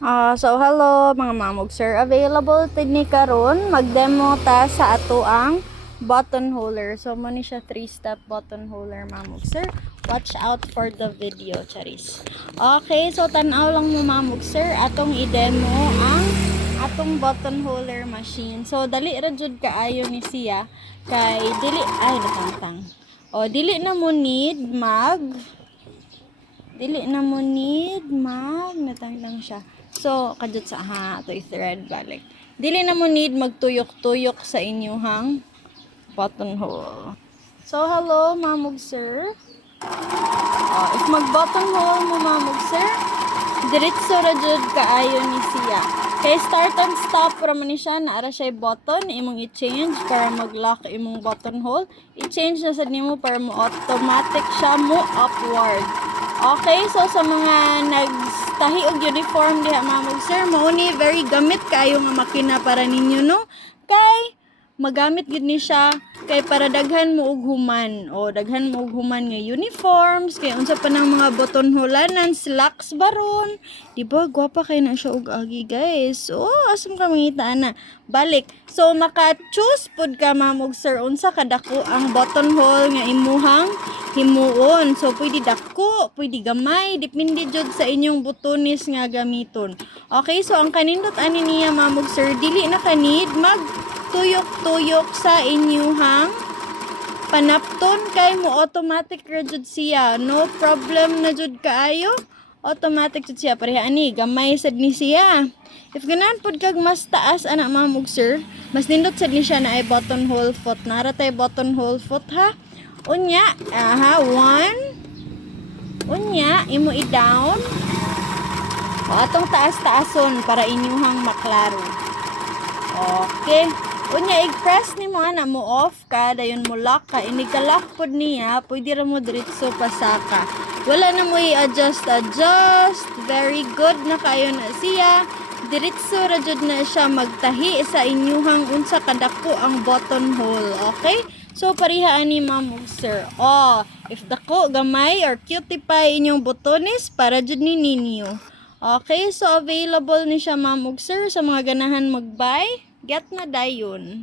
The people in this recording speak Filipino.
So hello mga mamog sir, available ni karon mag-demo ta sa ato ang button holder. So mo ni siya 3-step button holder mamog sir. Watch out for the video, charis. Okay, so tan-aw lang mo mamog sir, atong i-demo ang atong button holder machine. So dali ra jud kaayo ni siya kay dili ay natangtang. Dili na mo need natangtang siya. So, kadot sa ito i-thread balik. Dili na mo need magtuyok-tuyok sa inyong button hole. So, hello, mamog sir. If mag-button hole mo, mamog sir, diretso ra jud kaayo ni siya. Kay start and stop ra man ni siya, naara siya button, imong i-change para mag-lock imong button hole. I-change na sad nimo para mo automatic siya mo upward. Okay, so sa mga nagtahi og uniform diha mamog sir, mao ni very gamit kayo nga makina para ninyo no. Kay magamit gid ni siya kay para daghan mo og human nga uniforms, kay unsa pa nang mga button holanan, slacks baron. Di ba gwapa kay na siya og agi guys. Asam ka mangita na. Balik. So maka-choose pud ka mamog sir unsa kadako ang button hole nga imuhang himuon. So pwede dako, pwede gamay, depende jud sa inyong butones nga gamiton. Okay, so ang kanindot ani niya mamog sir, dili na kanid mag tuyok-tuyok sa inyuhang panapton kay mo automatic ra jud siya. No problem na jud kaayo. Automatic jud siya. Pareha ani gamay sad ni siya. If ganahan pod kag mas taas ana mamog sir, mas nindot sad ni siya na ay button hole foot. Nara tay button hole foot ha. Unya, 1. Unya, imo i-down. Atong taas-taason para inyuhang maklaro. Okay. Unya, i-press ni mo ana mo off ka, dayon mo lock ka. Iniga-lock pod niya, pwede ra mo diretso pasaka. Wala na mo i-adjust. Very good na kayo na siya. Diretso ra jud na siya magtahi sa inyuhang unsa kadako ang button hole. Okay? So, pareha ani mamog sir. If dako, gamay, or cutie pie inyong butones, para jud ni ninyo. Okay, so available ni siya mamog sir sa mga ganahan mag-buy. Get na dayon.